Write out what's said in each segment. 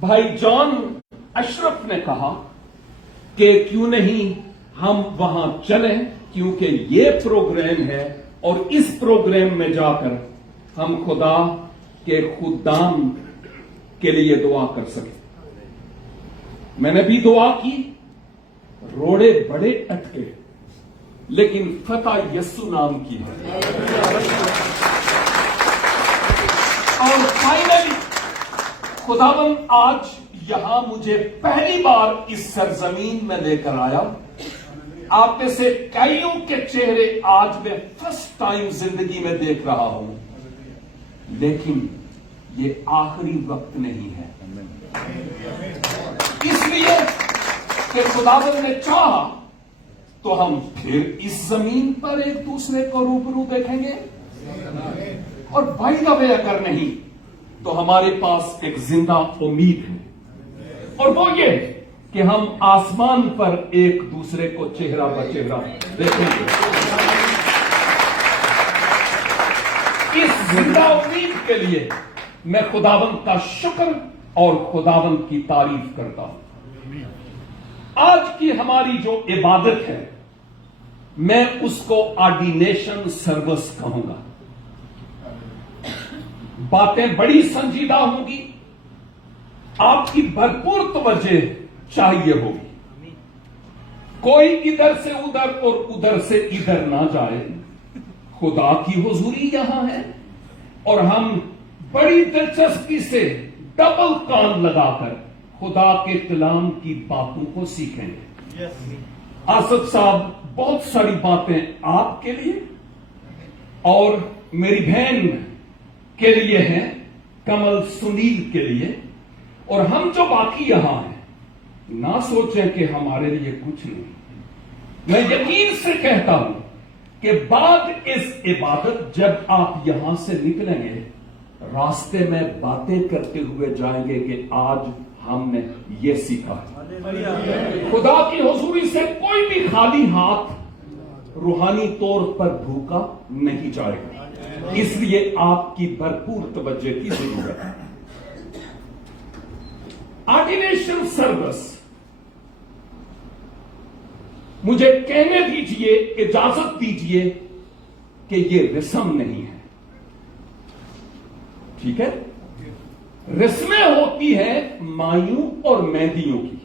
بھائی جان اشرف نے کہا کہ کیوں نہیں ہم وہاں چلیں، کیونکہ یہ پروگرام ہے اور اس پروگرام میں جا کر ہم خدا کے خدام کے لیے دعا کر سکیں۔ میں نے بھی دعا کی، روڑے بڑے اٹکے، لیکن فتح یسوع نام کی ہے۔ اور فائنلی خداوند آج یہاں مجھے پہلی بار اس سرزمین میں لے کر آیا۔ آپ میں سے کئیوں کے چہرے آج میں فرسٹ ٹائم زندگی میں دیکھ رہا ہوں، لیکن یہ آخری وقت نہیں ہے، اس لیے کہ خداوند نے چاہا تو ہم پھر اس زمین پر ایک دوسرے کو روبرو دیکھیں گے، اور بائی دا وے اگر نہیں تو ہمارے پاس ایک زندہ امید ہے، اور وہ یہ کہ ہم آسمان پر ایک دوسرے کو چہرہ بہ چہرہ دیکھیں گے۔ اس زندہ امید کے لیے میں خداوند کا شکر اور خداوند کی تعریف کرتا ہوں۔ آج کی ہماری جو عبادت ہے، میں اس کو آرڈینیشن سروس کہوں گا۔ باتیں بڑی سنجیدہ ہوں گی، آپ کی بھرپور توجہ چاہیے ہوگی، کوئی ادھر سے ادھر اور ادھر سے ادھر نہ جائے۔ خدا کی حضوری یہاں ہے اور ہم بڑی دلچسپی سے ڈبل کان لگا کر خدا کے کلام کی باتوں کو سیکھیں گے۔ آصف صاحب بہت ساری باتیں آپ کے لیے اور میری بہن کے لیے ہیں، کمل سنیل کے لیے، اور ہم جو باقی یہاں ہیں نہ سوچیں کہ ہمارے لیے کچھ نہیں۔ میں یقین سے کہتا ہوں کہ بعد اس عبادت جب آپ یہاں سے نکلیں گے، راستے میں باتیں کرتے ہوئے جائیں گے کہ آج ہم نے یہ سیکھا۔ خدا کی حضوری سے کوئی بھی خالی ہاتھ روحانی طور پر بھوکا نہیں جائے گا، اس لیے آپ کی بھرپور توجہ کی ضرورت ہے۔ آرڈینیشن سروس، مجھے کہنے دیجئے، اجازت دیجئے کہ یہ رسم نہیں ہے، ٹھیک ہے؟ رسمیں ہوتی ہیں مائیوں اور مہندیوں کی۔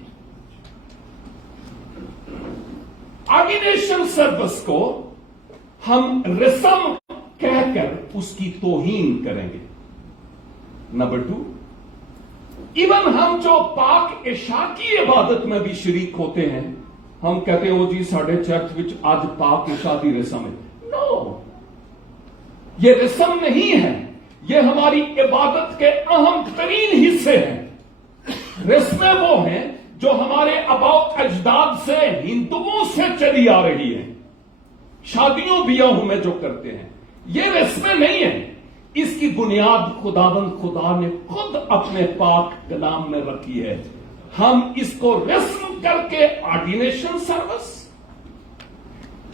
آرڈینیشن سروس کو ہم رسم کہہ کر اس کی توہین کریں گے۔ نمبر 2، ایون ہم جو پاک عشاء کی عبادت میں بھی شریک ہوتے ہیں، ہم کہتے ہیں او جی ساڑھے چرچ وچ آج پاک عشاء دی رسم ہے۔ نو، یہ رسم نہیں ہے، یہ ہماری عبادت کے اہم ترین حصے ہیں۔ رسمیں وہ ہیں جو ہمارے آباء اجداد سے، ہندوؤں سے چلی آ رہی ہیں، شادیوں بیاہوں میں جو کرتے ہیں، یہ رسمیں نہیں ہیں۔ اس کی بنیاد خداوند خدا نے خود اپنے پاک کلام میں رکھی ہے۔ ہم اس کو رسم کر کے آرڈینیشن سروس،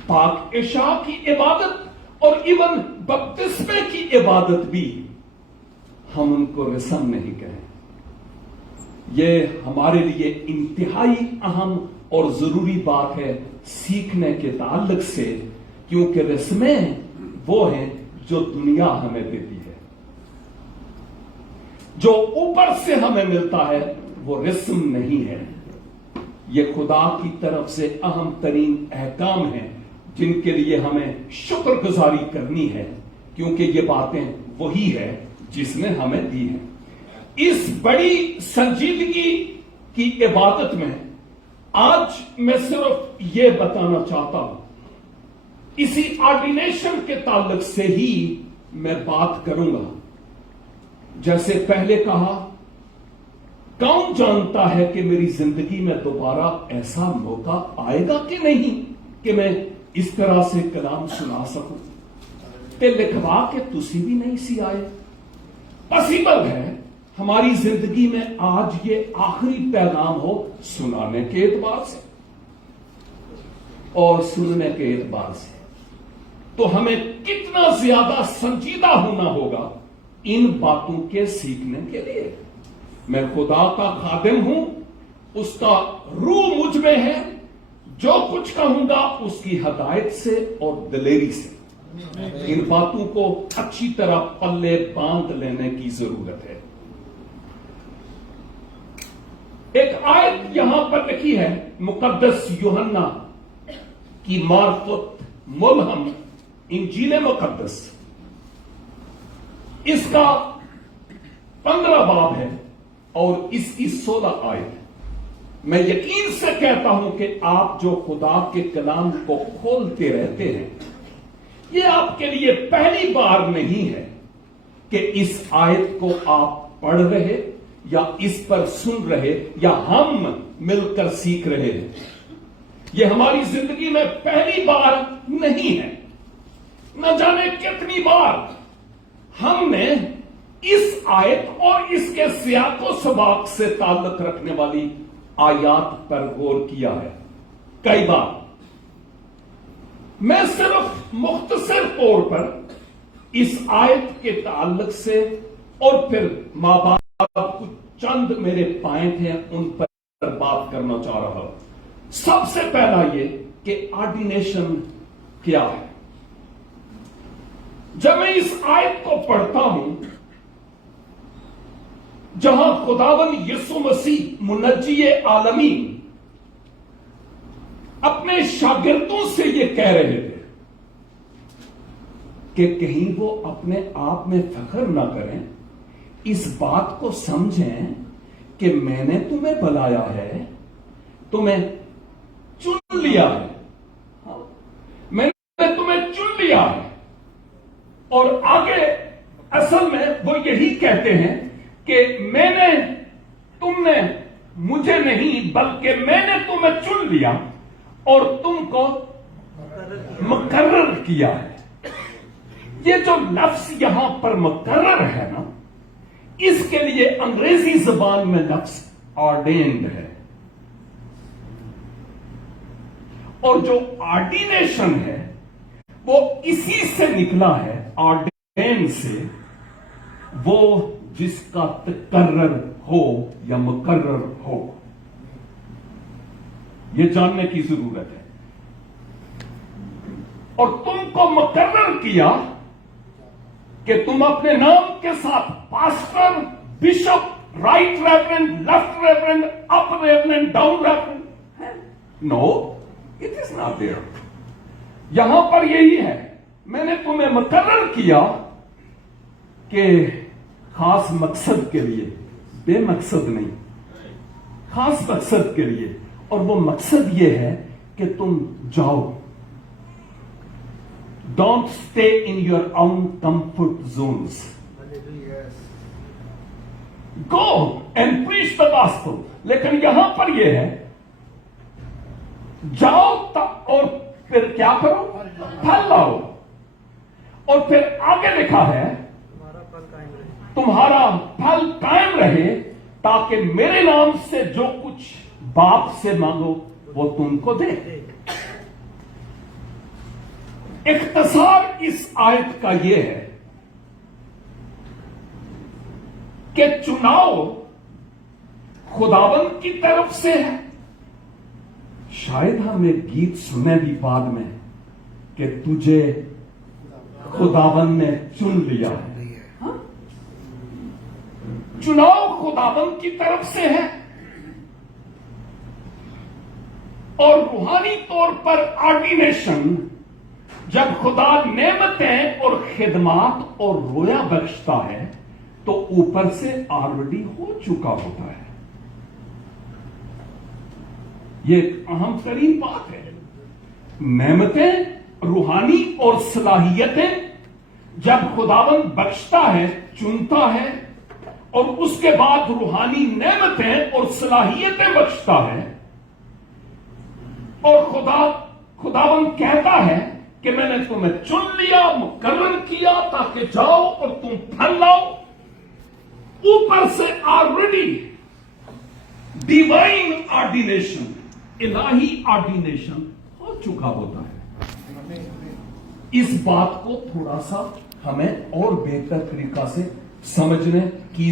پاک عشاء کی عبادت اور ایون بپتسمے کی عبادت بھی ہم ان کو رسم نہیں کہیں۔ یہ ہمارے لیے انتہائی اہم اور ضروری بات ہے سیکھنے کے تعلق سے، کیونکہ رسمیں وہ ہیں جو دنیا ہمیں دیتی ہے، جو اوپر سے ہمیں ملتا ہے وہ رسم نہیں ہے۔ یہ خدا کی طرف سے اہم ترین احکام ہیں جن کے لیے ہمیں شکر گزاری کرنی ہے، کیونکہ یہ باتیں وہی ہے جس نے ہمیں دی ہیں۔ اس بڑی سنجیدگی کی عبادت میں آج میں صرف یہ بتانا چاہتا ہوں، اسی آرڈینیشن کے تعلق سے ہی میں بات کروں گا۔ جیسے پہلے کہا، کون جانتا ہے کہ میری زندگی میں دوبارہ ایسا موقع آئے گا کہ نہیں کہ میں اس طرح سے کلام سنا سکوں کہ لکھوا کے تسی بھی نہیں سی آئے۔ پاسبل ہے ہماری زندگی میں آج یہ آخری پیغام ہو، سنانے کے اعتبار سے اور سننے کے اعتبار سے، تو ہمیں کتنا زیادہ سنجیدہ ہونا ہوگا ان باتوں کے سیکھنے کے لیے۔ میں خدا کا خادم ہوں، اس کا روح مجھ میں ہے، جو کچھ کہوں گا اس کی ہدایت سے اور دلیری سے۔ ان باتوں کو اچھی طرح پلے باندھ لینے کی ضرورت ہے۔ ایک آیت یہاں پر لکھی ہے مقدس یوحنا کی معرفت ملہم انجیل مقدس، اس کا 15 باب ہے اور اس کی 16 آیت۔ میں یقین سے کہتا ہوں کہ آپ جو خدا کے کلام کو کھولتے رہتے ہیں، یہ آپ کے لیے پہلی بار نہیں ہے کہ اس آیت کو آپ پڑھ رہے یا اس پر سن رہے یا ہم مل کر سیکھ رہے ہیں۔ یہ ہماری زندگی میں پہلی بار نہیں ہے۔ نہ جانے کتنی بار ہم نے اس آیت اور اس کے سیاق و سباق سے تعلق رکھنے والی آیات پر غور کیا ہے۔ کئی بار میں صرف مختصر طور پر اس آیت کے تعلق سے اور پھر ماں باپ کچھ چند میرے پوائنٹ ہیں ان پر بات کرنا چاہ رہا ہوں۔ سب سے پہلا یہ کہ آرڈینیشن کیا ہے۔ جب میں اس آیت کو پڑھتا ہوں جہاں خداوند یسوع مسیح منجی عالمین اپنے شاگردوں سے یہ کہہ رہے تھے کہ کہیں وہ اپنے آپ میں فخر نہ کریں، اس بات کو سمجھیں کہ میں نے تمہیں بلایا ہے، تمہیں چن لیا ہے، میں نے تمہیں چن لیا ہے۔ اور آگے اصل میں وہ یہی کہتے ہیں کہ تم نے مجھے نہیں بلکہ میں نے تمہیں چن لیا اور تم کو مقرر کیا ہے۔ یہ جو لفظ یہاں پر مقرر ہے نا، اس کے لیے انگریزی زبان میں لفظ آرڈینڈ ہے، اور جو آرڈینیشن ہے وہ اسی سے نکلا ہے، آرڈین سے، وہ جس کا تقرر ہو یا مقرر ہو۔ یہ جاننے کی ضرورت ہے۔ اور تم کو مقرر کیا کہ تم اپنے نام کے ساتھ pastor, bishop, right reverend, left reverend, up reverend, down reverend, no it is not there. یہاں پر یہی ہے، میں نے تمہیں مقرر کیا کہ خاص مقصد کے لیے، بے مقصد نہیں، خاص مقصد کے لیے، اور وہ مقصد یہ ہے کہ تم جاؤ۔ Don't stay in your own comfort zones, go and preach the gospel. لیکن یہاں پر یہ ہے، جاؤ اور پھر کیا کرو؟ پھل لاؤ۔ اور پھر آگے لکھا ہے تمہارا پھل قائم رہے تاکہ میرے نام سے جو کچھ باپ سے مانگو وہ تم کو دے۔ اختصار اس آیت کا یہ ہے کہ چناؤ خداوند کی طرف سے ہے۔ شاید ہم ایک گیت سنے بھی بعد میں کہ تجھے خداوند نے چن لیا ہے۔ چناؤ خداوند کی طرف سے ہے، اور روحانی طور پر آرڈینیشن جب خدا نعمتیں اور خدمات اور رویا بخشتا ہے تو اوپر سے آلریڈی ہو چکا ہوتا ہے۔ یہ ایک اہم ترین بات ہے۔ نعمتیں، روحانی اور صلاحیتیں جب خداوند بخشتا ہے، چنتا ہے، اور اس کے بعد روحانی نعمتیں اور صلاحیتیں بخشتا ہے، اور خداوند کہتا ہے کہ میں نے تمہیں چن لیا، مقرر کیا تاکہ جاؤ اور تم پھل لاؤ، اوپر سے آلریڈی ڈیوائن آرڈینیشن، الہی آرڈینیشن ہو چکا ہوتا ہے۔ اس بات کو تھوڑا سا ہمیں اور بہتر طریقہ سے سمجھنے کی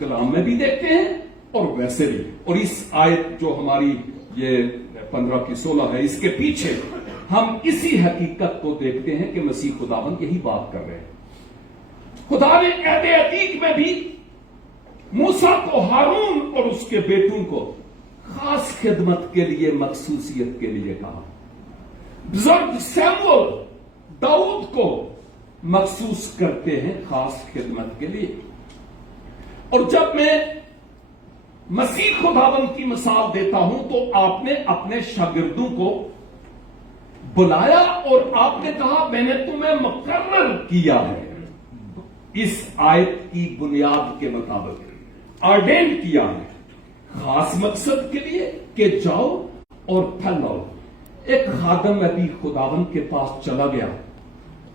کلام میں بھی دیکھتے ہیں اور ویسے بھی. اور اس آیت جو ہماری یہ 15 کی 16 ہے، اس کے پیچھے ہم اسی حقیقت کو دیکھتے ہیں کہ مسیح خداوند یہی بات کر رہے ہیں. خدا نے عہد عتیق میں بھی موسیٰ کو، ہارون اور اس کے بیٹوں کو خاص خدمت کے لیے، مخصوصیت کے لیے کہا. بزرگ سیموئل داؤد کو مخصوص کرتے ہیں خاص خدمت کے لیے. اور جب میں مسیح خداوند کی مثال دیتا ہوں تو آپ نے اپنے شاگردوں کو بلایا اور آپ نے کہا میں نے تمہیں مقرر کیا ہے اس آیت کی بنیاد کے مطابق، آرڈینڈ کیا ہے خاص مقصد کے لیے کہ جاؤ اور پھیلاؤ. ایک خادم ابھی خداوند کے پاس چلا گیا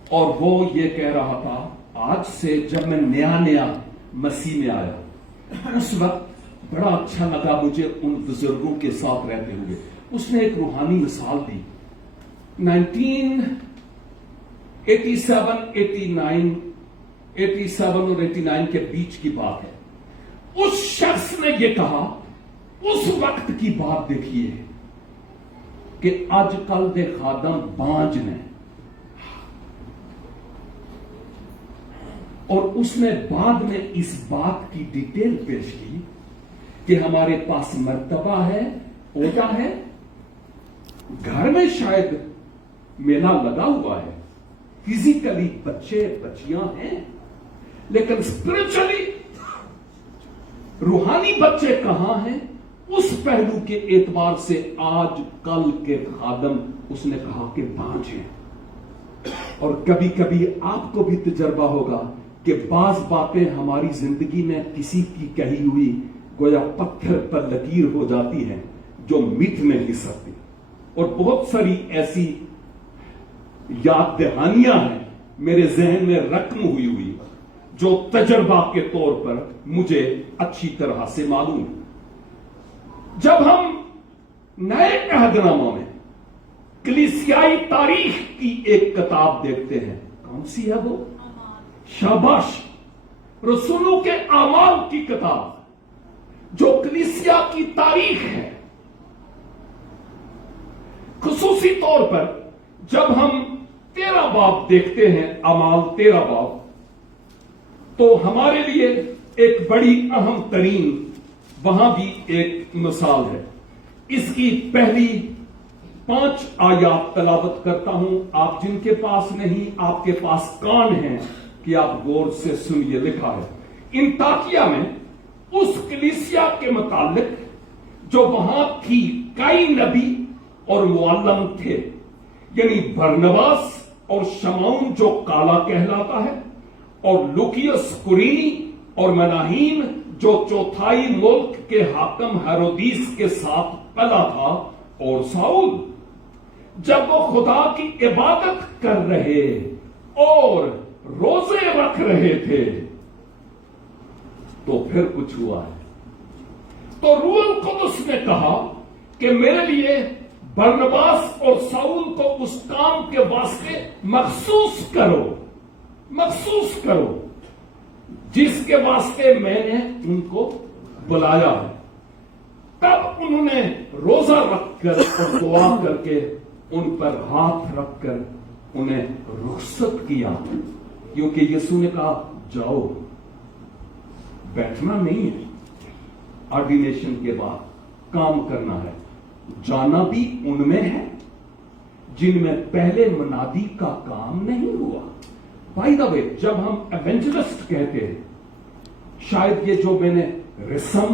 اور وہ یہ کہہ رہا تھا، آج سے جب میں نیا مسیح میں آیا اس وقت بڑا اچھا لگا مجھے ان بزرگوں کے ساتھ رہتے ہوئے. اس نے ایک روحانی مثال دی. 87 اور 89 کے بیچ کی بات ہے. اس شخص نے یہ کہا، اس وقت کی بات دیکھیے کہ آج کل دے خادم بانج نے، اور اس نے بعد میں اس بات کی ڈیٹیل پیش کی کہ ہمارے پاس مرتبہ ہے، عہدہ ہے، گھر میں شاید میلہ لگا ہوا ہے، فزیکلی بچے بچیاں ہیں، لیکن اسپرچولی روحانی بچے کہاں ہیں؟ اس پہلو کے اعتبار سے آج کل کے خادم، اس نے کہا کہ بانج ہیں. اور کبھی کبھی آپ کو بھی تجربہ ہوگا کہ بعض باتیں ہماری زندگی میں کسی کی کہی ہوئی گویا پتھر پر لکیر ہو جاتی ہیں جو مٹ میں نہیں سکتی. اور بہت ساری ایسی یاد دہانیاں ہیں میرے ذہن میں رقم ہوئی جو تجربہ کے طور پر مجھے اچھی طرح سے معلوم ہے. جب ہم نئے عہد نامہ میں کلیسیائی تاریخ کی ایک کتاب دیکھتے ہیں، کون سی ہے وہ؟ شاباش، رسولوں کے اعمال کی کتاب جو کلیسیا کی تاریخ ہے. خصوصی طور پر جب ہم 13 باب دیکھتے ہیں، اعمال 13 باب، تو ہمارے لیے ایک بڑی اہم ترین وہاں بھی ایک مثال ہے. اس کی پہلی 5 آیات تلاوت کرتا ہوں. آپ جن کے پاس نہیں، آپ کے پاس کان ہیں کہ آپ غور سے سنیے. لکھا ہے، انطاکیہ میں اس کلیسیا کے متعلق جو وہاں تھی کئی نبی اور معلم تھے، یعنی برنباس اور شمعون جو کالا کہلاتا ہے، اور لوکیس قرینی اور مناہیم جو چوتھائی ملک کے حاکم ہیرودیس کے ساتھ پلا تھا، اور ساؤل. جب وہ خدا کی عبادت کر رہے اور روزے رکھ رہے تھے تو پھر کچھ ہوا ہے. تو روح القدس نے کہا کہ میرے لیے برنباس اور ساؤل کو اس کام کے واسطے مخصوص کرو جس کے واسطے میں نے ان کو بلایا ہے. تب انہوں نے روزہ رکھ کر اور دعا کر کے ان پر ہاتھ رکھ کر انہیں رخصت کیا، کیونکہ یسوع نے کہا جاؤ، بیٹھنا نہیں ہے، آرڈینیشن کے بعد کام کرنا ہے. جانا بھی ان میں ہے جن میں پہلے منادی کا کام نہیں ہوا. بائی دا وے، جب ہم ایونجلسٹ کہتے ہیں، شاید یہ جو میں نے رسم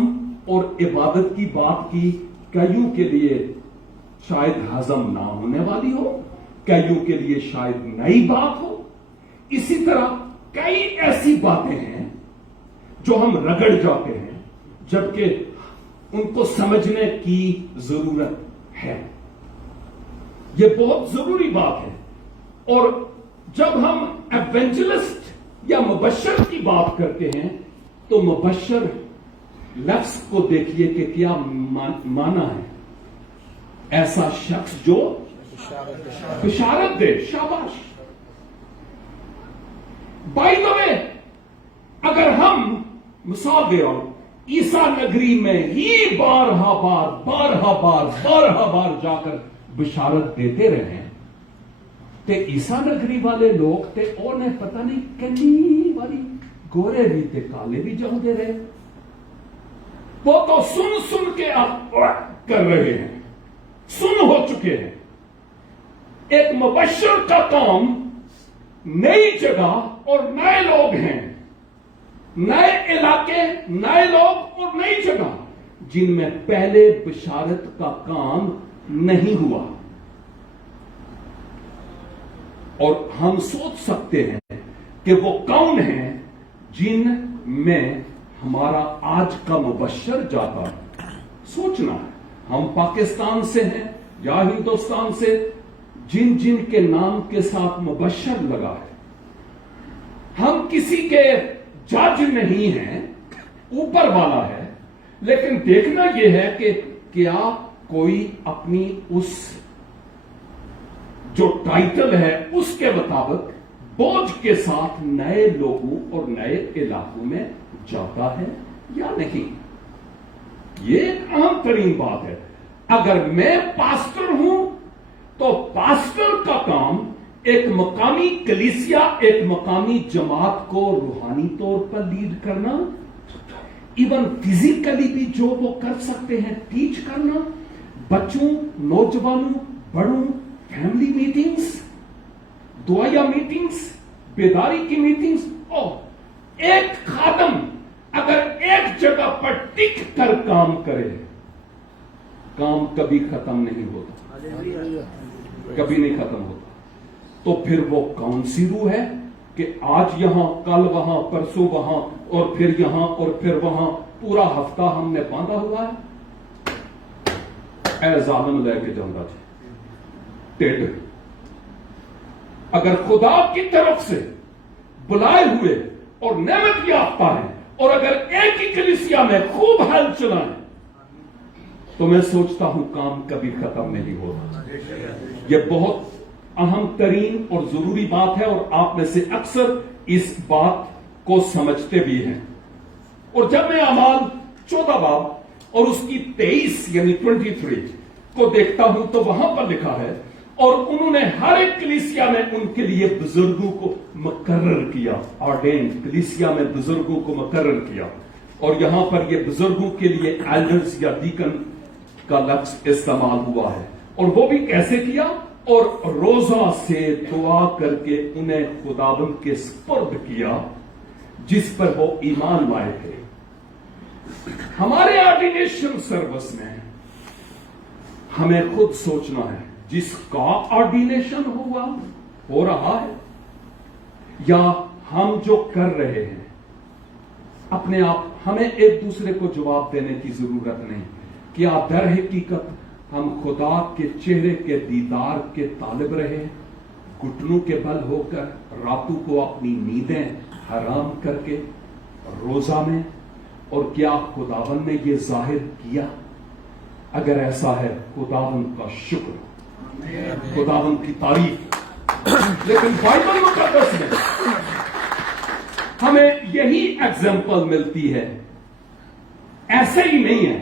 اور عبادت کی بات کی کئیوں کے لیے شاید ہضم نہ ہونے والی ہو، کئیوں کے لیے شاید نئی بات ہو. اسی طرح کئی ایسی باتیں ہیں جو ہم رگڑ جاتے ہیں جبکہ ان کو سمجھنے کی ضرورت ہے. یہ بہت ضروری بات ہے. اور جب ہم ایونجلسٹ یا مبشر کی بات کرتے ہیں تو مبشر لفظ کو دیکھیے کہ کیا معنی ہے. ایسا شخص جو بشارت دے. شاباش. بائی دا وے، اگر ہم مثال دے رہا ہوں، عیسیٰ نگری میں ہی بارہا بار جا کر بشارت دیتے رہے تے عیسیٰ نگری والے لوگ تے انہیں پتہ نہیں کنی والی گورے بھی تے کالے بھی جاؤ دے رہے، وہ تو سن کے آپ کر رہے ہیں، سن ہو چکے ہیں۔ ایک مبشر کا کام نئی جگہ اور نئے لوگ ہیں، نئے علاقے، نئے لوگ اور نئی جگہ جن میں پہلے بشارت کا کام نہیں ہوا۔ اور ہم سوچ سکتے ہیں کہ وہ کون ہیں جن میں ہمارا آج کا مبشر جاتا ہے۔ سوچنا ہے ہم پاکستان سے ہیں یا ہندوستان سے، جن کے نام کے ساتھ مبشر لگا ہے، ہم کسی کے جج نہیں ہیں، اوپر والا ہے، لیکن دیکھنا یہ ہے کہ کیا کوئی اپنی اس جو ٹائٹل ہے اس کے مطابق بوجھ کے ساتھ نئے لوگوں اور نئے علاقوں میں جاتا ہے یا نہیں۔ یہ ایک اہم ترین بات ہے۔ اگر میں پاسٹر ہوں تو پاسٹر کا کام ایک مقامی کلیسیا، ایک مقامی جماعت کو روحانی طور پر لیڈ کرنا، ایون فزیکلی بھی جو وہ کر سکتے ہیں ٹیچ کرنا، بچوں، نوجوانوں، بڑوں، فیملی میٹنگز، دعائیا میٹنگز، بیداری کی میٹنگز۔ اور ایک خادم اگر ایک جگہ پر ٹک کر کام کرے، کام کبھی ختم نہیں ہوتا، کبھی نہیں ختم ہوتا۔ تو پھر وہ کون سی روح ہے کہ آج یہاں، کل وہاں، پرسوں وہاں، اور پھر یہاں اور پھر وہاں، پورا ہفتہ ہم نے باندھا ہوا ہے؟ اے ظالم لے کے جاندہ جی ٹیڑھ۔ اگر خدا کی طرف سے بلائے ہوئے اور نعمت یافتہ ہیں، اور اگر ایک ہی کلیسیا میں خوب حل چلائیں، تو میں سوچتا ہوں کام کبھی ختم نہیں ہوگا۔ یہ بہت اہم ترین اور ضروری بات ہے، اور آپ میں سے اکثر اس بات کو سمجھتے بھی ہیں۔ اور جب میں اعمال 14 باب اور اس کی 23 یعنی 23 کو دیکھتا ہوں تو وہاں پر لکھا ہے، اور انہوں نے ہر ایک کلیسیا میں ان کے لیے بزرگوں کو مقرر کیا، آرڈینڈ، کلیسیا میں بزرگوں کو مقرر کیا۔ اور یہاں پر یہ بزرگوں کے لیے ایلڈرز یا ڈیکن کا لفظ استعمال ہوا ہے۔ اور وہ بھی کیسے کیا؟ اور روزہ سے دعا کر کے انہیں خداوند کے سپرد کیا جس پر وہ ایمان لائے تھے۔ ہمارے آرڈینیشن سروس میں ہمیں خود سوچنا ہے، جس کا آرڈینیشن ہو رہا ہے یا ہم جو کر رہے ہیں، اپنے آپ ہمیں ایک دوسرے کو جواب دینے کی ضرورت نہیں۔ کیا در حقیقت ہم خدا کے چہرے کے دیدار کے طالب رہے، گھٹنوں کے بل ہو کر، راتوں کو اپنی نیندیں حرام کر کے روزہ میں؟ اور کیا خداوند نے یہ ظاہر کیا؟ اگر ایسا ہے خداوند کا شکر، خداوند کی تعریف۔ لیکن بائبل مقدس میں ہمیں یہی ایگزامپل ملتی ہے، ایسے ہی نہیں ہے،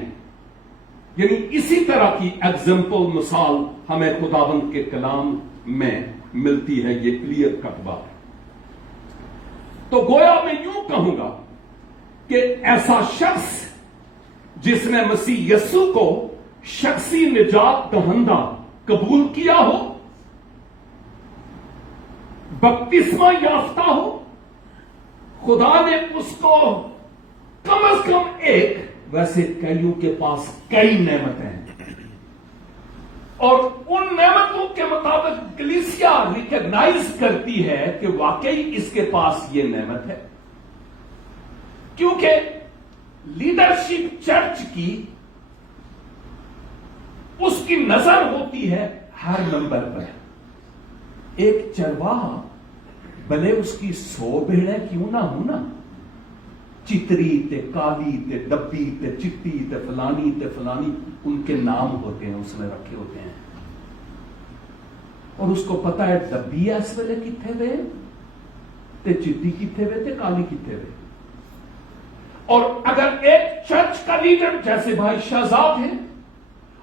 یعنی اسی طرح کی ایگزامپل، مثال ہمیں خداوند کے کلام میں ملتی ہے۔ یہ کلیئر کٹ بات ہے۔ تو گویا میں یوں کہوں گا کہ ایسا شخص جس نے مسیح یسوع کو شخصی نجات دہندہ قبول کیا ہو، بپتسمہ یافتہ ہو، خدا نے اس کو کم از کم ایک، ویسے کئیوں کے پاس کئی نعمتیں ہیں، اور ان نعمتوں کے مطابق کلیسیا ریکگنائز کرتی ہے کہ واقعی اس کے پاس یہ نعمت ہے، کیونکہ لیڈرشپ چرچ کی اس کی نظر ہوتی ہے ہر نمبر پر۔ ایک چرواہا بھلے اس کی 100 بھیڑیں کیوں نہ ہونا، چتری تے کالی تے ڈبی تے چٹی تے فلانی، ان کے نام ہوتے ہیں، اس میں رکھے ہوتے ہیں، اور اس کو پتا ہے ڈبی اس ویلے کتنے وے تے چٹی کتنے وے تے کالی کتنے وے۔ اور اگر ایک چرچ کا لیڈر جیسے بھائی شہزاد ہیں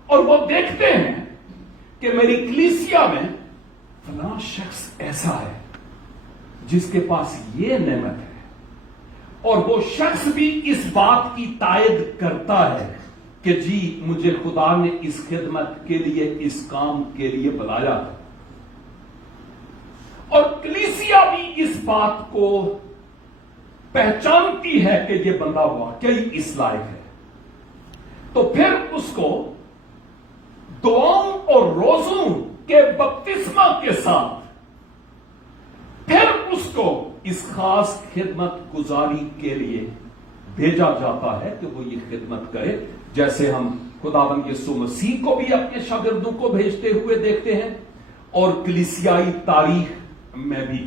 اور وہ دیکھتے ہیں کہ میری کلیسیا میں فلاں شخص ایسا ہے جس کے پاس یہ نعمت ہے، اور وہ شخص بھی اس بات کی تائید کرتا ہے کہ جی مجھے خدا نے اس خدمت کے لیے، اس کام کے لیے بلایا تھا، اور کلیسیا بھی اس بات کو پہچانتی ہے کہ یہ بندہ واقعی اس لائق ہے، تو پھر اس کو دعاؤں اور روزوں کے بپتسمہ کے ساتھ پھر اس کو اس خاص خدمت گزاری کے لیے بھیجا جاتا ہے کہ وہ یہ خدمت کرے، جیسے ہم خداوند یسوع مسیح کو بھی اپنے شاگردوں کو بھیجتے ہوئے دیکھتے ہیں اور کلیسیائی تاریخ میں بھی۔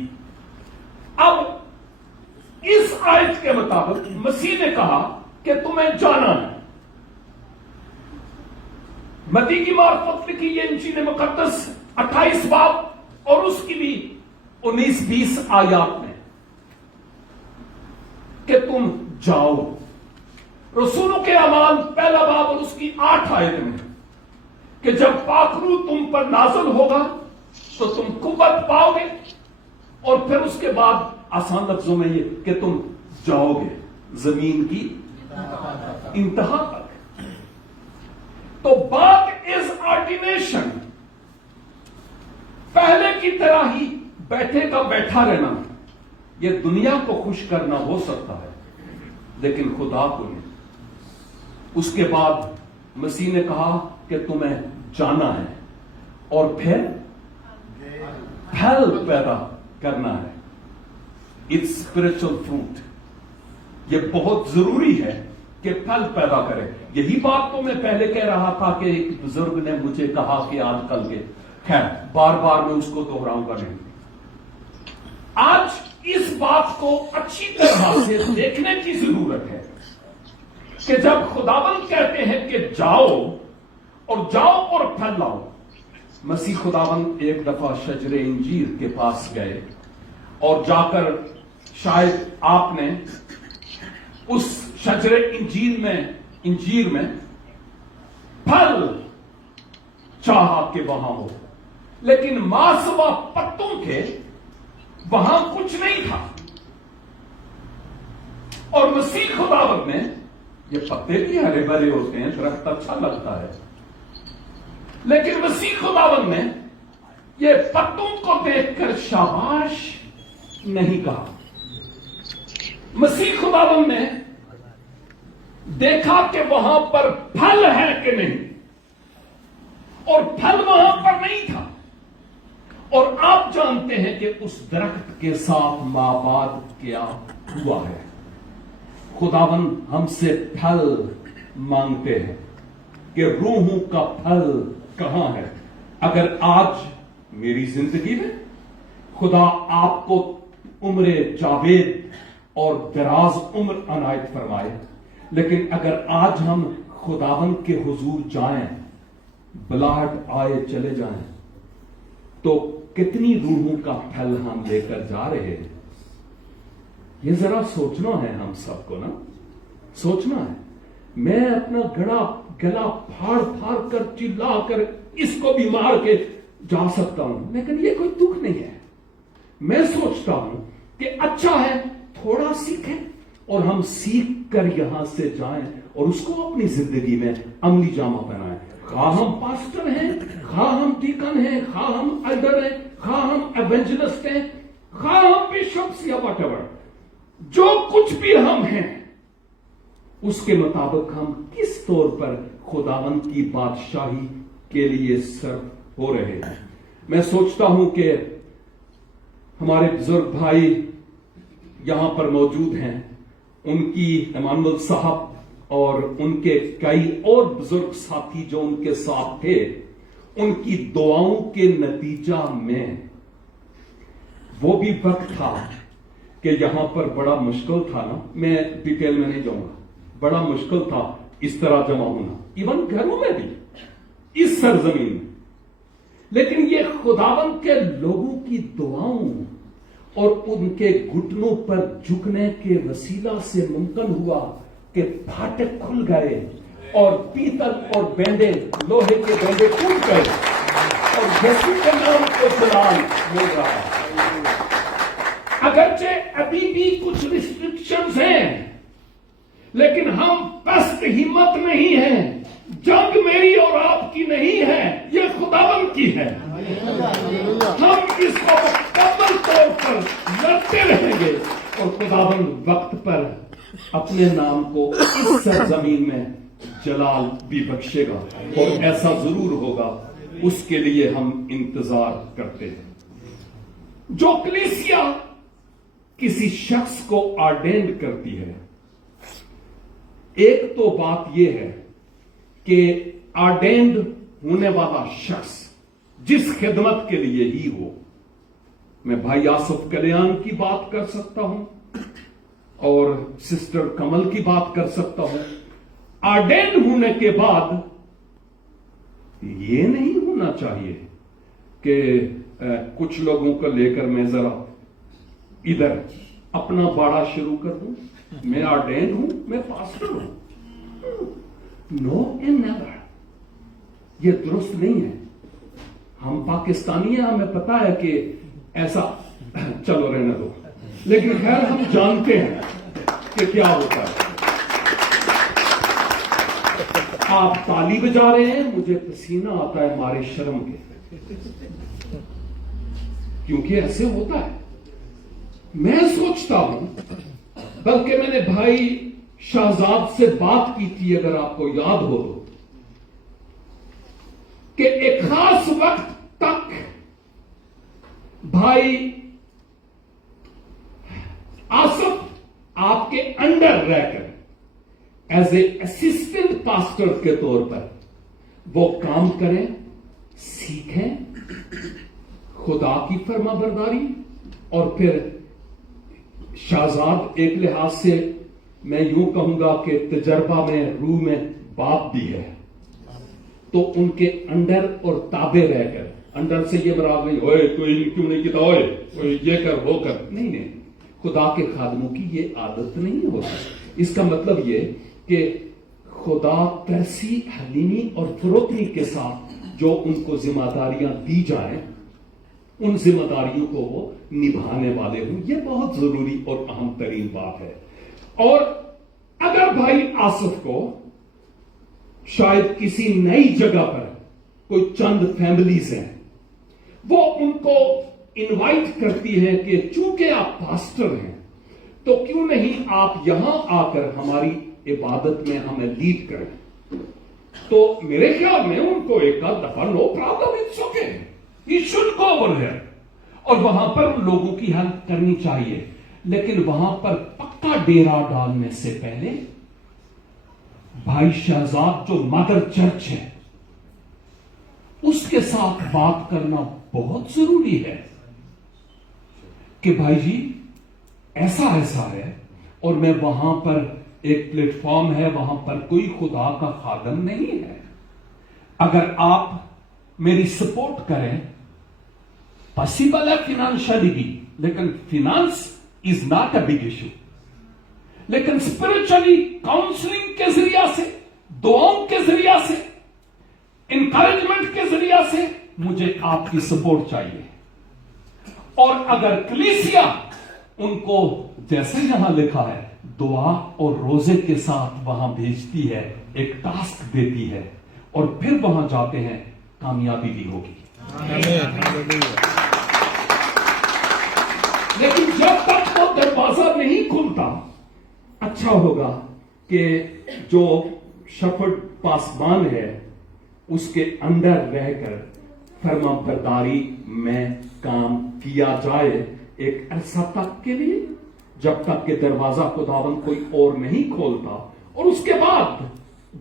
اب اس آیت کے مطابق مسیح نے کہا کہ تمہیں جانا ہے۔ متی کی معرفت لکھی یہ انجیل مقدس 28 باب اور اس کی بھی 19-20 آیات میں کہ تم جاؤ۔ رسولوں کے اعمال پہلا باب اور اس کی 8 آیت میں کہ جب پاک روح تم پر نازل ہوگا تو تم قوت پاؤ گے، اور پھر اس کے بعد آسان لفظوں میں یہ کہ تم جاؤ گے زمین کی انتہا تک۔ تو بات از آرڈینیشن، پہلے کی طرح ہی بیٹھے کا بیٹھا رہنا یہ دنیا کو خوش کرنا ہو سکتا ہے لیکن خدا کو نہیں۔ اس کے بعد مسیح نے کہا کہ تمہیں جانا ہے اور پھر پھل پیدا کرنا ہے۔ اٹس اسپرچل فروٹ، یہ بہت ضروری ہے کہ پھل پیدا کرے۔ یہی بات تو میں پہلے کہہ رہا تھا کہ ایک بزرگ نے مجھے کہا کہ آج کل کے، خیر بار بار میں اس کو دوہراؤں گا نہیں۔ آج اس بات کو اچھی طرح سے دیکھنے کی ضرورت ہے کہ جب خداوند کہتے ہیں کہ جاؤ اور پھل لاؤ۔ مسیح خداوند ایک دفعہ شجر انجیر کے پاس گئے اور جا کر شاید آپ نے اس شجر انجیر میں پھل چاہا کہ وہاں ہو، لیکن ماسوا پتوں کے وہاں کچھ نہیں تھا۔ اور مسیح خداوند نے، یہ پتے بھی ہرے بھرے ہوتے ہیں، درخت اچھا لگتا ہے، لیکن مسیح خداوند نے یہ پتوں کو دیکھ کر شاباش نہیں کہا۔ مسیح خداوند نے دیکھا کہ وہاں پر پھل ہے کہ نہیں، اور پھل وہاں پر نہیں تھا۔ اور آپ جانتے ہیں کہ اس درخت کے ساتھ ماں بعد کیا ہوا ہے۔ خداوند ہم سے پھل مانگتے ہیں کہ روحوں کا پھل کہاں ہے۔ اگر آج میری زندگی میں خدا آپ کو عمر جاوید اور دراز عمر عنایت فرمائے، لیکن اگر آج ہم خداوند کے حضور جائیں، بلاہٹ آئے چلے جائیں، تو کتنی روحوں کا پھل ہم لے کر جا رہے ہیں۔ یہ ذرا سوچنا ہے ہم سب کو، نا سوچنا ہے۔ میں اپنا گلا پھاڑ پھاڑ کر چلا کر اس کو بھی مار کے جا سکتا ہوں، لیکن یہ کوئی دکھ نہیں ہے۔ میں سوچتا ہوں کہ اچھا ہے تھوڑا سیکھیں اور ہم سیکھ کر یہاں سے جائیں اور اس کو اپنی زندگی میں عملی جامہ پہنائیں۔ خواہ ہم پاسٹر ہیں، خواہ ہم ڈیکن ہیں، خواہ ہم ایلڈر ہیں، خواہ ہم ایونجلسٹ ہیں، خواہ ہم بشپس یا واٹ ایور، جو کچھ بھی ہم ہیں، اس کے مطابق ہم کس طور پر خداوند کی بادشاہی کے لیے صرف ہو رہے ہیں۔ میں سوچتا ہوں کہ ہمارے بزرگ بھائی یہاں پر موجود ہیں، ان کی ایمانویل صاحب اور ان کے کئی اور بزرگ ساتھی جو ان کے ساتھ تھے، ان کی دعاؤں کے نتیجہ میں وہ بھی وقت تھا کہ یہاں پر بڑا مشکل تھا نا، میں ڈیٹیل میں نہیں جاؤں گا، بڑا مشکل تھا اس طرح جمع ہونا، ایون گھروں میں بھی، اس سرزمین میں، لیکن یہ خداوند کے لوگوں کی دعاؤں اور ان کے گھٹنوں پر جھکنے کے وسیلہ سے ممکن ہوا کہ پھاٹک کھل گئے اور پیتل اور بینڈے لوہے کے بینڈے ٹوٹ گئے اور یسوع کے نام کو جلال مل رہا ہے۔ اگرچہ ابھی بھی کچھ ریسٹرکشنز ہیں لیکن ہم پست ہمت نہیں ہیں۔ جنگ میری اور آپ کی نہیں ہے، یہ خداوند کی ہے۔ ہم اس کو مکمل طور پر لڑتے رہیں گے اور خداوند وقت پر اپنے نام کو اس سرزمین میں جلال بھی بخشے گا، اور ایسا ضرور ہوگا، اس کے لیے ہم انتظار کرتے ہیں۔ جو کلیسیا کسی شخص کو آرڈینڈ کرتی ہے، ایک تو بات یہ ہے کہ آرڈینڈ ہونے والا شخص جس خدمت کے لیے ہی ہو، میں بھائی آصف کلیان کی بات کر سکتا ہوں اور سسٹر کمل کی بات کر سکتا ہوں، آرڈینڈ ہونے کے بعد یہ نہیں ہونا چاہیے کہ کچھ لوگوں کو لے کر میں ذرا ادھر اپنا باڑا شروع کر دوں، میں آرڈینڈ ہوں، میں پاسٹر ہوں۔ نو اینڈ نیور، یہ درست نہیں ہے۔ ہم پاکستانی ہیں، ہمیں پتا ہے کہ ایسا چلو رہنے دو، لیکن خیر ہم جانتے ہیں کہ کیا ہوتا ہے۔ آپ تالی بجا رہے ہیں، مجھے پسینہ آتا ہے مارے شرم کے، کیونکہ ایسے ہوتا ہے۔ میں سوچتا ہوں، بلکہ میں نے بھائی شہزاد سے بات کی تھی، اگر آپ کو یاد ہو تو، کہ ایک خاص وقت تک بھائی آصف آپ کے انڈر رہ کر ایز اے اسسٹنٹ پاسٹر کے طور پر وہ کام کریں، سیکھیں خدا کی فرما برداری، اور پھر شہزاد ایک لحاظ سے میں یوں کہوں گا کہ تجربہ میں روح میں باپ بھی ہے، تو ان کے انڈر اور تابع رہ کر، انڈر سے یہ مراد نہیں ہوئے تو کیوں نہیں کہتا ہوئے یہ کر وہ کر، نہیں، خدا کے خادموں کی یہ عادت نہیں ہوتی۔ اس کا مطلب یہ کہ خدا ترسی، حلیمی اور فروتنی کے ساتھ جو ان کو ذمہ داریاں دی جائیں، ان ذمہ داریوں کو وہ نبھانے والے ہوں، یہ بہت ضروری اور اہم ترین بات ہے۔ اور اگر بھائی آصف کو شاید کسی نئی جگہ پر کوئی چند فیملیز ہیں، وہ ان کو انوائٹ کرتی ہیں کہ چونکہ آپ پاسٹر ہیں تو کیوں نہیں آپ یہاں آ کر ہماری عبادت میں ہمیں لیڈ کریں، تو میرے خیال میں ان کو ایک آدھ دفعہ no problem, it's okay, he should go over here, اور وہاں پر ان لوگوں کی ہیلپ کرنی چاہیے۔ لیکن وہاں پر پکا ڈیرا ڈالنے سے پہلے بھائی شہزاد جو مدر چرچ ہے اس کے ساتھ بات کرنا بہت ضروری ہے کہ بھائی جی ایسا ہے، اور میں وہاں پر ایک پلیٹ فارم ہے، وہاں پر کوئی خدا کا خادم نہیں ہے، اگر آپ میری سپورٹ کریں، پاسبل ہے فائنانشلی بھی، لیکن finance is not a big issue, لیکن اسپرچولی کاؤنسلنگ کے ذریعہ سے، دعاؤں کے ذریعہ سے، انکریجمنٹ کے ذریعہ سے مجھے آپ کی سپورٹ چاہیے۔ اور اگر کلیسیا ان کو جیسے یہاں لکھا ہے دعا اور روزے کے ساتھ وہاں بھیجتی ہے، ایک ٹاسک دیتی ہے، اور پھر وہاں جاتے ہیں، کامیابی بھی ہوگی۔ لیکن جب تک وہ دروازہ نہیں کھلتا، اچھا ہوگا کہ جو شفٹ پاسبان ہے اس کے اندر رہ کر فرما برداری میں کام کیا جائے ایک عرصہ تک کے لیے، جب تک کہ دروازہ خداوند کوئی اور نہیں کھولتا، اور اس کے بعد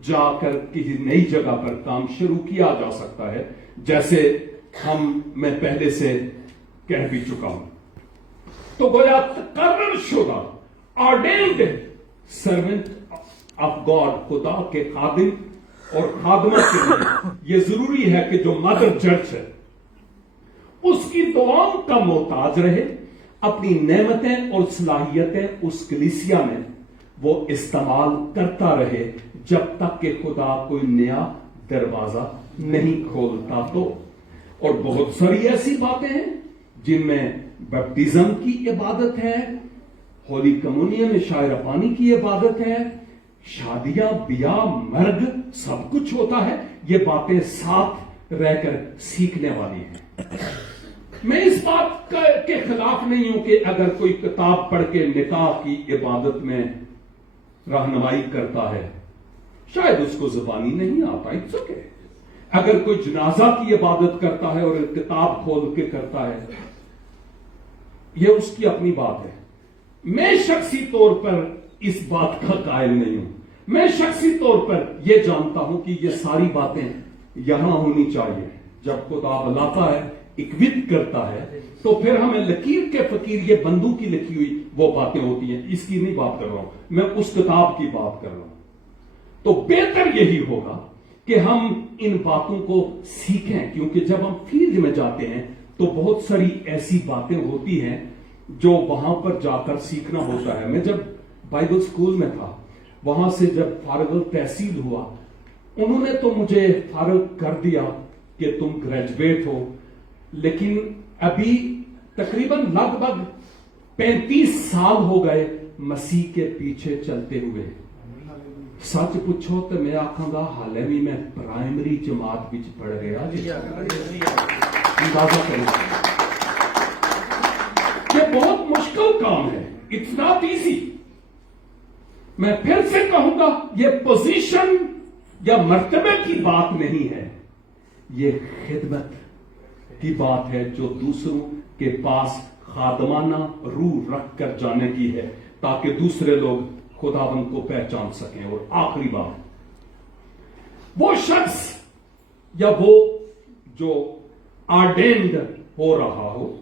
جا کر کسی نئی جگہ پر کام شروع کیا جا سکتا ہے، جیسے میں پہلے سے کہہ بھی چکا ہوں۔ تو گویا تقرر شدہ آرڈینڈ سرونٹ آف گاڈ، خدا کے خادم اور خادمہ کے لیے یہ ضروری ہے کہ جو مدر چرچ ہے اس کی دعاؤں کا محتاج رہے، اپنی نعمتیں اور صلاحیتیں اس کلیسیا میں وہ استعمال کرتا رہے جب تک کہ خدا کوئی نیا دروازہ نہیں کھولتا تو. اور بہت ساری ایسی باتیں ہیں جن میں بیپٹزم کی عبادت ہے, ہولی کمونین میں شاعر پانی کی عبادت ہے, شادیاں بیاہ مرگ سب کچھ ہوتا ہے. یہ باتیں ساتھ رہ کر سیکھنے والی ہیں. میں اس بات کے خلاف نہیں ہوں کہ اگر کوئی کتاب پڑھ کے نکاح کی عبادت میں رہنمائی کرتا ہے, شاید اس کو زبانی نہیں آتا, اٹس اوکے. اگر کوئی جنازہ کی عبادت کرتا ہے اور کتاب کھول کے کرتا ہے, یہ اس کی اپنی بات ہے. میں شخصی طور پر اس بات کا قائل نہیں ہوں. میں شخصی طور پر یہ جانتا ہوں کہ یہ ساری باتیں یہاں ہونی چاہیے. جب خدا بلاتا ہے, اکوپ کرتا ہے, تو پھر ہمیں لکیر کے فقیر یہ بندوق کی لکھی ہوئی وہ باتیں ہوتی ہیں. اس کی نہیں بات کر رہا ہوں, میں اس کتاب کی بات کر رہا ہوں. تو بہتر یہی ہوگا کہ ہم ان باتوں کو سیکھیں, کیونکہ جب ہم فیلڈ میں جاتے ہیں تو بہت ساری ایسی باتیں ہوتی ہیں جو وہاں پر جا کر سیکھنا ہوتا ہے. میں جب بائبل سکول میں تھا, وہاں سے جب فارغ التحصیل ہوا, انہوں نے تو مجھے فارغ کر دیا کہ تم گریجویٹ ہو, لیکن ابھی تقریباً لگ بھگ 35 سال ہو گئے مسیح کے پیچھے چلتے ہوئے. سچ پوچھو تو میں آکھاں گا حالے بھی میں پرائمری جماعت وچ پڑھ رہا. اندازہ کریں, یہ بہت مشکل کام ہے. It's not easy. میں پھر سے کہوں گا, یہ پوزیشن یا مرتبے کی بات نہیں ہے, یہ خدمت کی بات ہے جو دوسروں کے پاس خادمانہ روح رکھ کر جانے کی ہے, تاکہ دوسرے لوگ خداوند کو پہچان سکیں. اور آخری بات, وہ شخص یا وہ جو آرڈینڈ ہو رہا ہو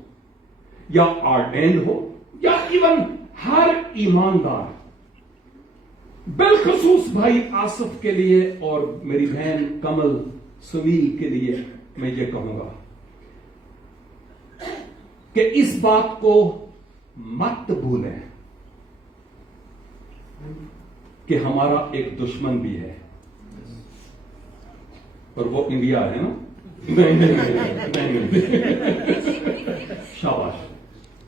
یا آرڈینڈ ہو یا ایون ہر ایماندار, بالخصوص بھائی آصف کے لیے اور میری بہن کمل سنیل کے لیے میں یہ کہوں گا کہ اس بات کو مت بھولیں کہ ہمارا ایک دشمن بھی ہے, اور وہ انڈیا ہے نا. شاباش.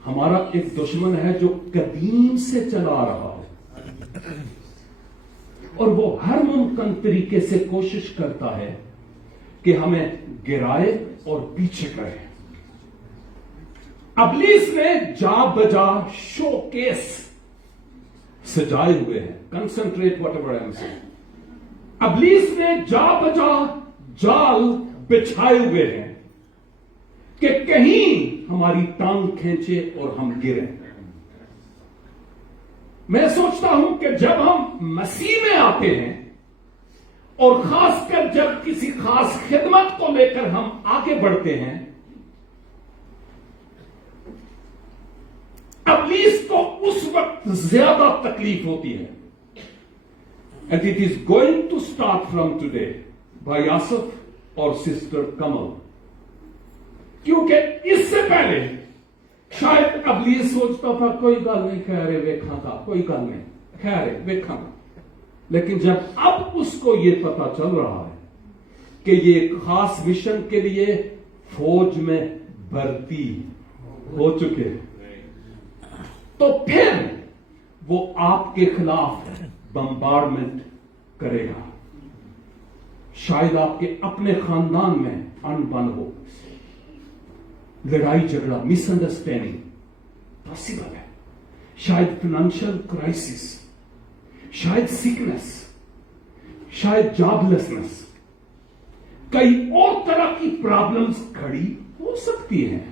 ہمارا ایک دشمن ہے جو قدیم سے چلا رہا ہے, اور وہ ہر ممکن طریقے سے کوشش کرتا ہے کہ ہمیں گرائے اور پیچھے کرے. ابلیس نے جا بجا شو کیس سجائے ہوئے ہیں. Concentrate whatever I am seeing. ابلیس نے جا بجا جال بچھائے ہوئے ہیں کہ کہیں ہماری ٹانگ کھینچے اور ہم گریں. میں سوچتا ہوں کہ جب ہم مسیح میں آتے ہیں, اور خاص کر جب کسی خاص خدمت کو لے کر ہم آگے بڑھتے ہیں, ابلیس کو اس وقت زیادہ تکلیف ہوتی ہے. And it is going to start from today بھائی آصف اور سسٹر کمل, کیونکہ اس سے پہلے شاید ابلیس سوچتا تھا کوئی گل نہیں, خیر ویکھاں گا, کوئی گل نہیں, خیر ویکھاں گا. لیکن جب اب اس کو یہ پتا چل رہا ہے کہ یہ ایک خاص مشن کے لیے فوج میں بھرتی ہو چکے, تو پھر وہ آپ کے خلاف بمبارڈمنٹ کرے گا. شاید آپ کے اپنے خاندان میں انبن ہو, لڑائی جھگڑا, مس انڈرسٹینڈنگ پاسبل ہے. شاید فائنینشیل کرائسس, شاید سکنس, شاید جاب لیسنس, کئی اور طرح کی پرابلمز کھڑی ہو سکتی ہیں.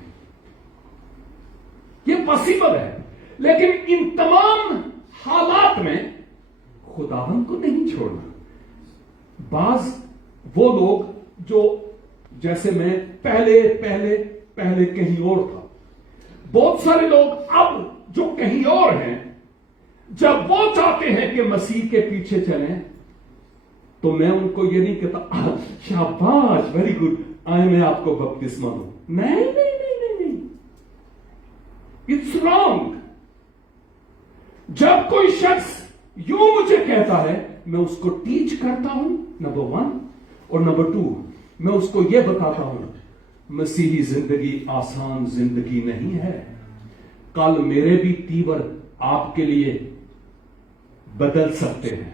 یہ پاسبل ہے. لیکن ان تمام حالات میں خداوند کو نہیں چھوڑنا. بعض وہ لوگ جو جیسے میں پہلے کہیں اور تھا, بہت سارے لوگ اب جو کہیں اور ہیں, جب وہ چاہتے ہیں کہ مسیح کے پیچھے چلیں, تو میں ان کو یہ نہیں کہتا شاباش ویری گڈ آئے میں آپ کو بپتسمہ دوں. نہیں, اٹس رانگ. جب کوئی شخص یوں مجھے کہتا ہے، میں اس کو ٹیچ کرتا ہوں نمبر 1، اور نمبر 2 میں اس کو یہ بتاتا ہوں مسیحی زندگی آسان زندگی نہیں ہے. کل میرے بھی تیور آپ کے لیے بدل سکتے ہیں.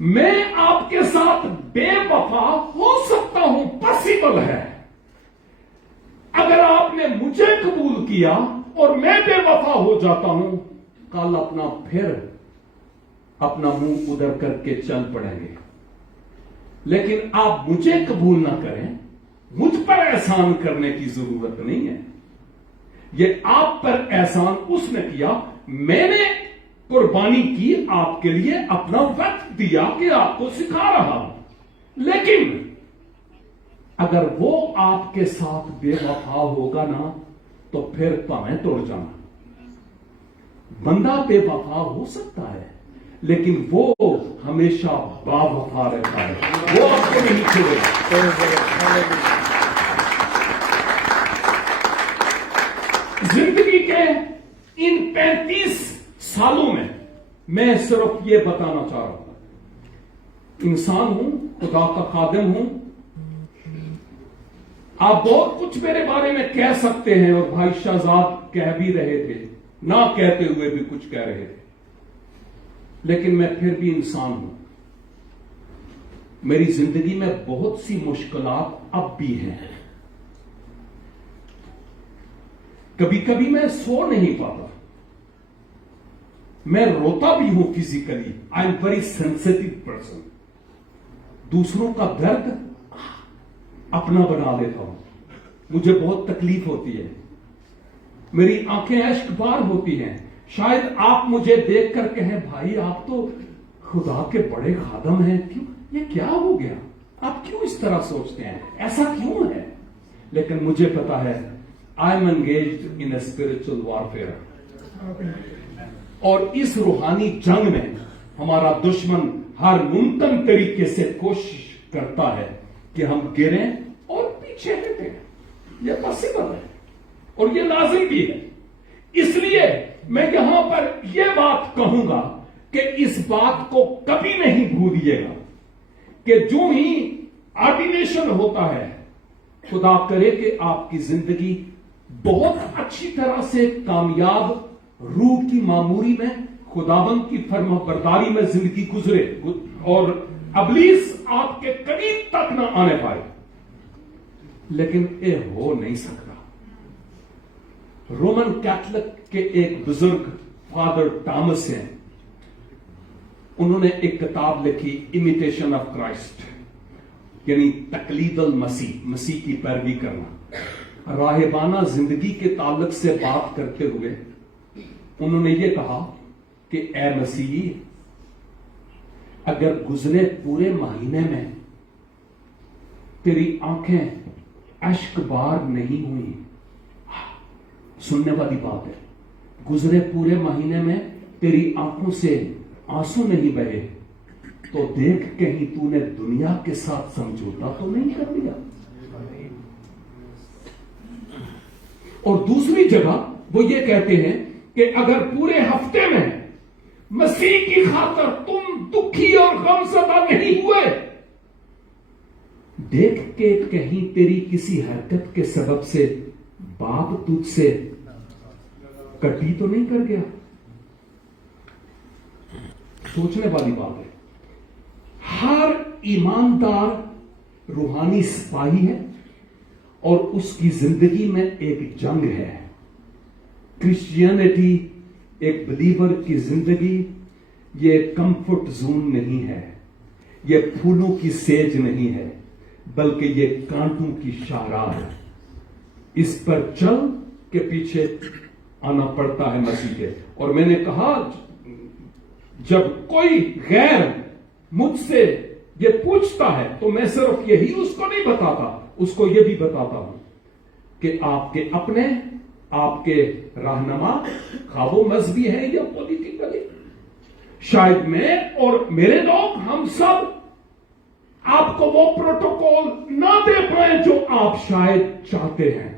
میں آپ کے ساتھ بے وفا ہو سکتا ہوں، پاسبل ہے. اگر آپ نے مجھے قبول کیا اور میں بے وفا ہو جاتا ہوں، کل اپنا منہ ادھر کر کے چل پڑیں گے. لیکن آپ مجھے قبول نہ کریں، مجھ پر احسان کرنے کی ضرورت نہیں ہے. یہ آپ پر احسان اس نے کیا، میں نے قربانی کی آپ کے لیے، اپنا وقت دیا کہ آپ کو سکھا رہا ہوں. لیکن اگر وہ آپ کے ساتھ بے وفا ہوگا نا تو پھر پاویں توڑ جانا. بندہ بے وفا ہو سکتا ہے لیکن وہ ہمیشہ با وفا رہتا ہے، وہ آپ کو نہیں چھوڑے. زندگی کے ان 35 سالوں میں صرف یہ بتانا چاہ رہا ہوں، انسان ہوں، خدا کا خادم ہوں. آپ بہت کچھ میرے بارے میں کہہ سکتے ہیں، اور بھائی شہزاد کہہ بھی رہے تھے، نہ کہتے ہوئے بھی کچھ کہہ رہے تھے، لیکن میں پھر بھی انسان ہوں. میری زندگی میں بہت سی مشکلات اب بھی ہیں. کبھی کبھی میں سو نہیں پاتا، میں روتا بھی ہوں physically. I am very sensitive person. دوسروں کا درد اپنا بنا لیتا ہوں، مجھے بہت تکلیف ہوتی ہے، میری آنکھیں اشک بار ہوتی ہیں. شاید آپ مجھے دیکھ کر کہیں بھائی آپ تو خدا کے بڑے خادم ہیں، کیوں یہ کیا ہو گیا، آپ کیوں اس طرح سوچتے ہیں، ایسا کیوں ہے؟ لیکن مجھے پتا ہے I am engaged in a spiritual warfare. اور اس روحانی جنگ میں ہمارا دشمن ہر ممکن طریقے سے کوشش کرتا ہے کہ ہم گریں اور پیچھے ہٹیں. یہ پاسبل ہے اور یہ لازم بھی ہے. اس لیے میں یہاں پر یہ بات کہوں گا کہ اس بات کو کبھی نہیں بھولیے گا کہ جو ہی آرڈینیشن ہوتا ہے، خدا کرے کہ آپ کی زندگی بہت اچھی طرح سے کامیاب روح کی معموری میں، خداوند کی فرما برداری میں زندگی گزرے اور ابلیس آپ کے قریب تک نہ آنے پائے. لیکن یہ ہو نہیں سکتا. رومن کیتھولک کے ایک بزرگ فادر ٹامس ہیں، انہوں نے ایک کتاب لکھی امیٹیشن آف کرائسٹ، یعنی تقلید المسیح، مسیح کی پیروی کرنا. راہبانہ زندگی کے تعلق سے بات کرتے ہوئے انہوں نے یہ کہا کہ اے مسیحی، اگر گزرے پورے مہینے میں تیری آنکھیں اشک بار نہیں ہوئی، سننے والی بات ہے، گزرے پورے مہینے میں تیری آنکھوں سے آنسو نہیں بہے، تو دیکھ کہیں تو نے دنیا کے ساتھ سمجھوتا تو نہیں کر لیا. اور دوسری جگہ وہ یہ کہتے ہیں کہ اگر پورے ہفتے میں مسیح کی خاطر تم دکھی اور غم زدہ نہیں ہوئے، دیکھ کے کہیں تیری کسی حرکت کے سبب سے باپ تجھ سے کٹی تو نہیں کر گیا. سوچنے والی بات ہے. ہر ایماندار روحانی سپاہی ہے اور اس کی زندگی میں ایک جنگ ہے. کرسچینٹی، ایک بلیور کی زندگی یہ کمفرٹ زون نہیں ہے، یہ پھولوں کی سیج نہیں ہے، بلکہ یہ کانٹوں کی شاہراہ ہے. اس پر چل کے پیچھے آنا پڑتا ہے مسیح کے. اور میں نے کہا جب کوئی غیر مجھ سے یہ پوچھتا ہے تو میں صرف یہی اس کو نہیں بتاتا، اس کو یہ بھی بتاتا ہوں کہ آپ کے اپنے، آپ کے رہنما، خواہ وہ مذہبی ہیں یا پولیٹیکلی، شاید میں اور میرے لوگ ہم سب آپ کو وہ پروٹوکول نہ دے پائے جو آپ شاید چاہتے ہیں.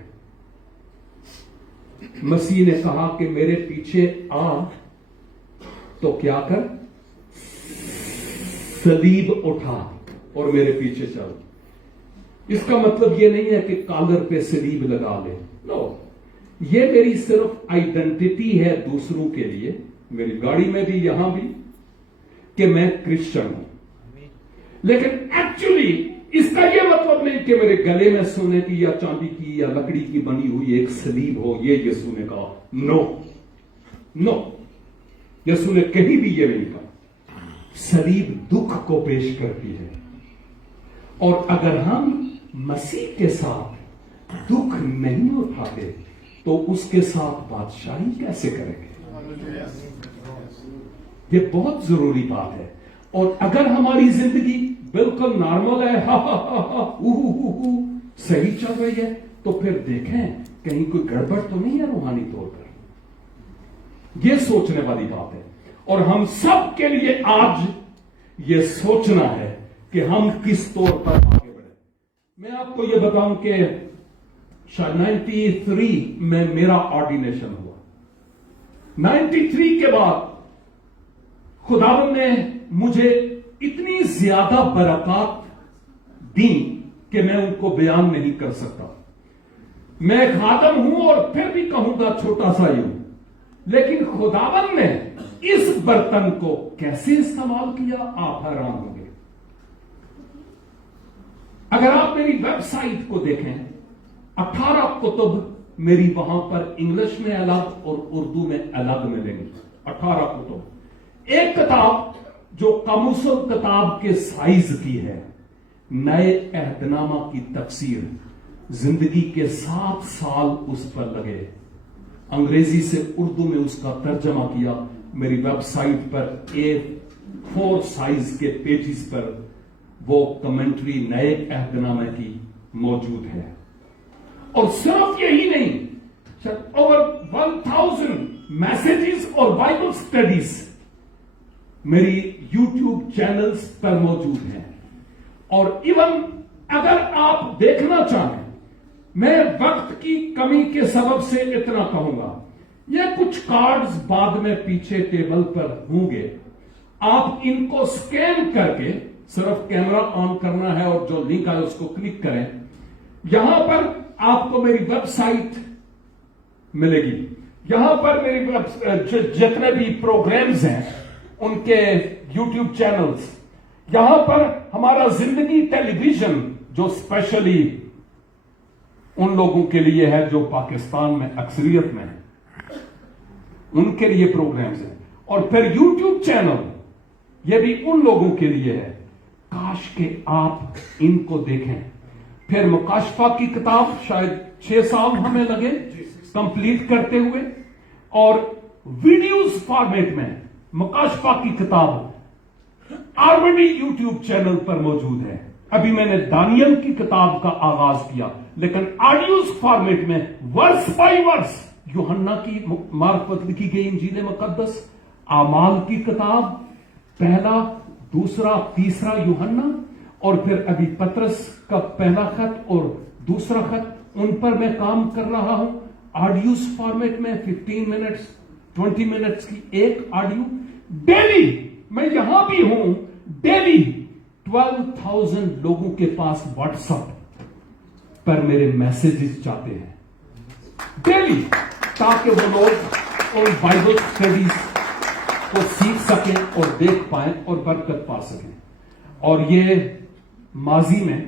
مسیح نے کہا کہ میرے پیچھے آ تو کیا کر؟ صلیب اٹھا اور میرے پیچھے چل. اس کا مطلب یہ نہیں ہے کہ کالر پہ صلیب لگا لے. نو، یہ میری صرف آئیڈینٹی ہے دوسروں کے لیے، میری گاڑی میں بھی یہاں بھی، کہ میں کرسچن ہوں. لیکن ایکچولی اس کا یہ مطلب نہیں کہ میرے گلے میں سونے کی یا چاندی کی یا لکڑی کی بنی ہوئی ایک صلیب ہو. یہ یسوع نے کہا نو نو، یسوع نے کہیں بھی یہ نہیں کہا. صلیب دکھ کو پیش کرتی ہے، اور اگر ہم مسیح کے ساتھ دکھ نہیں اٹھاتے تو اس کے ساتھ بادشاہی کیسے کریں گے؟ یہ بہت ضروری بات ہے. اور اگر ہماری زندگی بالکل نارمل ہے، ہا ہا ہا ہا صحیح چل رہی ہے، تو پھر دیکھیں کہیں کوئی گڑبڑ تو نہیں ہے روحانی طور پر. یہ سوچنے والی بات ہے. اور ہم سب کے لیے آج یہ سوچنا ہے کہ ہم کس طور پر آگے بڑھیں. میں آپ کو یہ بتاؤں کہ شاید 93 میں میرا آرڈینیشن ہوا. 93 کے بعد خداوند نے مجھے اتنی زیادہ برکات دی کہ میں ان کو بیان نہیں کر سکتا. میں ایک خادم ہوں اور پھر بھی کہوں گا چھوٹا سا ہی ہوں، لیکن خداوند نے اس برتن کو کیسے استعمال کیا آپ حیران ہوں گے. اگر آپ میری ویب سائٹ کو دیکھیں، 18 کتب میری وہاں پر انگلش میں الگ اور اردو میں الگ ملیں گی. 18 کتب. ایک کتاب جو قاموسل کتاب کے سائز کی ہے، نئے عہد نامہ کی تفسیر، زندگی کے 7 سال اس پر لگے. انگریزی سے اردو میں اس کا ترجمہ کیا. میری ویب سائٹ پر A4 سائز کے پیجز پر وہ کمنٹری نئے عہد نامہ کی موجود ہے. اور صرف یہی نہیں، over 1000 میسیجز اور بائبل سٹڈیز میری یوٹیوب چینلز پر موجود ہیں. اور ایون اگر آپ دیکھنا چاہیں، میں وقت کی کمی کے سبب سے اتنا کہوں گا، یہ کچھ کارڈز بعد میں پیچھے ٹیبل پر ہوں گے. آپ ان کو سکین کر کے صرف کیمرہ آن کرنا ہے اور جو لنک ہے اس کو کلک کریں. یہاں پر آپ کو میری ویب سائٹ ملے گی. یہاں پر میری جتنے بھی پروگرامز ہیں ان کے یوٹیوب چینلز. یہاں پر ہمارا زندگی ٹیلی ویژن جو اسپیشلی ان لوگوں کے لیے ہے جو پاکستان میں اکثریت میں ہیں، ان کے لیے پروگرامز ہیں. اور پھر یوٹیوب چینل یہ بھی ان لوگوں کے لیے ہے. کاش کہ آپ ان کو دیکھیں. پھر مکاشفہ کی کتاب شاید 6 سال ہمیں لگے کمپلیٹ کرتے ہوئے، اور ویڈیوز فارمیٹ میں مکاشفہ کی کتاب آلریڈی یوٹیوب چینل پر موجود ہے. ابھی میں نے دانیل کی کتاب کا آغاز کیا، لیکن آڈیوز فارمیٹ میں ورس بائی ورس یوحنا کی معرفت لکھی گئی، انجیل مقدس، اعمال کی کتاب، پہلا، دوسرا، تیسرا یوحنا، اور پھر ابھی پطرس کا پہلا خط اور دوسرا خط، ان پر میں کام کر رہا ہوں. آڈیوز فارمیٹ میں 15 منٹس 20 منٹس کی ایک آڈیو ڈیلی. میں یہاں بھی ہوں، ڈیلی 12,000 لوگوں کے پاس واٹس ایپ پر میرے میسیجز جاتے ہیں ڈیلی، تاکہ وہ لوگ ان بائبل اسٹڈیز کو سیکھ سکیں اور دیکھ پائیں اور برکت پا سکیں. اور یہ ماضی میں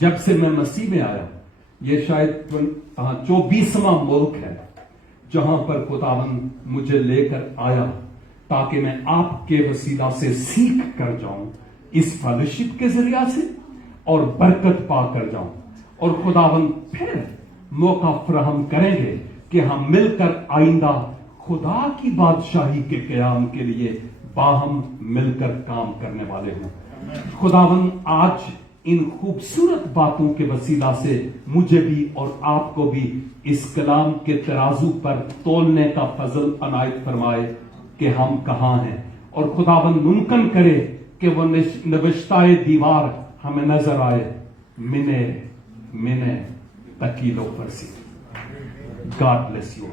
جب سے میں مسیح میں آیا، یہ شاید 24واں ملک ہے جہاں پر خداوند مجھے لے کر آیا تاکہ میں آپ کے وسیلہ سے سیکھ کر جاؤں، اس فیلوشپ کے ذریعہ سے، اور برکت پا کر جاؤں. اور خداوند پھر موقع فراہم کریں گے کہ ہم مل کر آئندہ خدا کی بادشاہی کے قیام کے لیے باہم مل کر کام کرنے والے ہوں. خداوند آج ان خوبصورت باتوں کے وسیلہ سے مجھے بھی اور آپ کو بھی اس کلام کے ترازو پر تولنے کا فضل عنایت فرمائے کہ ہم کہاں ہیں. اور خداوند ممکن کرے کہ وہ نوشتہ دیوار ہمیں نظر آئے، منے تکیلوں پر سی. God bless you.